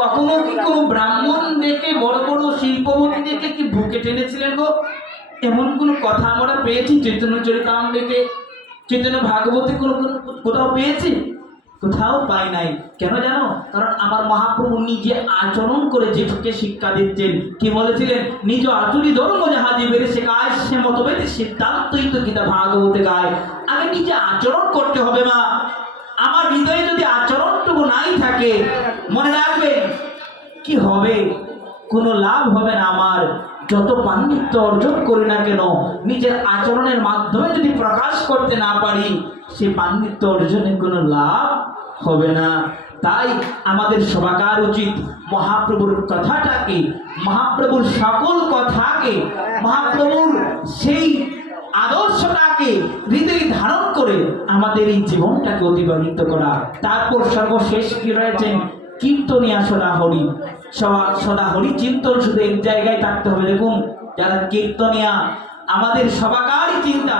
কখনো কি কোনো ব্রাহ্মণ দেখে, বড় বড় শিল্পপতি দেখে কি বুকে টেনেছিলেন গো? এমন কোন কথা আমরা পেয়েছি চৈতন্য চরিতামৃতে, চৈতন্য ভাগবতে কোথাও পেয়েছি? কোথাও পাই নাই। কেন জানো? কারণ আমার মহাপ্রভু নিজে আচরণ করে যেটুকে শিক্ষা দিচ্ছেন, কি বলেছিলেন? নিজ আচরি ধর্ম যাহা জীবের শেখায়, সে মতভেদ সিদ্ধান্তই তো গীতা ভাগবতে গায়। আগে নিজে আচরণ করতে হবে মা। আমার হৃদয়ে যদি আচরণটুকু নাই থাকে, মনে রাখবেন কি হবে? কোনো লাভ হবে না। আমার যত পাণ্ডিত্য অর্জন করি না কেন, নিজের আচরণের মাধ্যমে যদি প্রকাশ করতে না পারি, সে পাণ্ডিত্য অর্জনে কোনো লাভ হবে না। তাই আমাদের সবাকার উচিত মহাপ্রভুর কথাটাকে, মহাপ্রভুর সকল কথাকে, মহাপ্রভুর সেই আদর্শটাকে হৃদয়ে ধারণ করে আমাদের এই জীবনটাকে অতিবাহিত করা। তারপর সর্বশেষ কি রয়েছেন? কীর্তনিয়া সদা হরি। সদা হরি চিন্তন শুধু এক জায়গায় থাকতে হবে। দেখুন, যারা কীর্তনিয়া, আমাদের সবাকারই চিন্তা